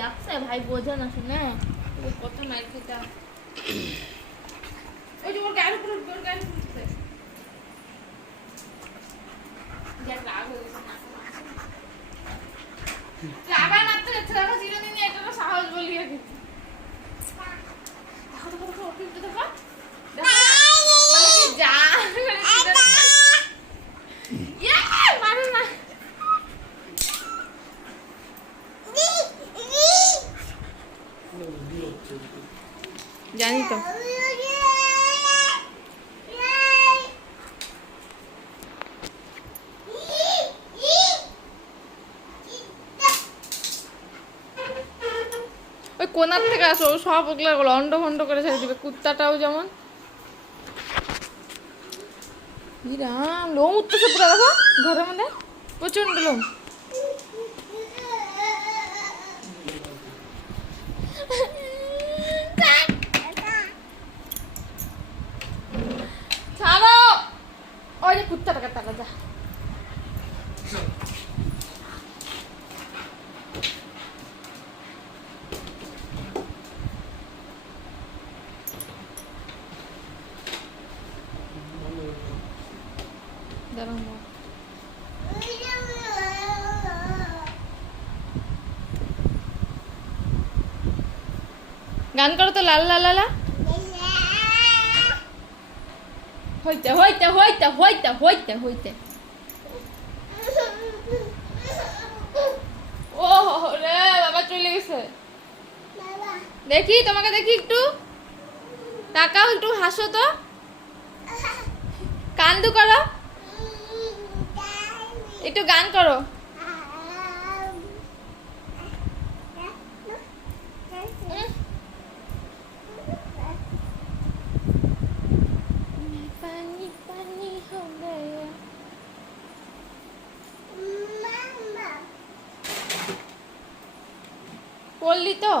লাগছে ভাই বোঝে না শুনে ও কত মাইর খেতে ওই যে ওর গায়ের উপর উঠবে ওর গায়ের উপর উঠবে দেখ রাগ হয়ে গেছে না আবার মারতে যাচ্ছে দেখো চিরদিনই এটা তো সাহস বলিয়ে দিচ্ছি দেখো দেখো দেখো ওর কিন্তু দেখো যা মারো না জানি তো ওই কোনার থেকে আসো সব ওগুলো লন্ড ভন্ড করে ছেড়ে দিবে কুত্তাটাও যেমন রাম লোম উঠতেছে পুরো দেখো ঘরের মধ্যে প্রচন্ড লোম ছাড়ো ওই যে কুত্তাটাকে টাকা যা গান করো তো লাল লাল লালা হইতে হইতে হইতে হইতে হইতে হইতে ও রে বাবা চলে গেছে দেখি তোমাকে দেখি একটু তাকাও একটু হাসো তো কান্দু করো একটু গান করো করলি তো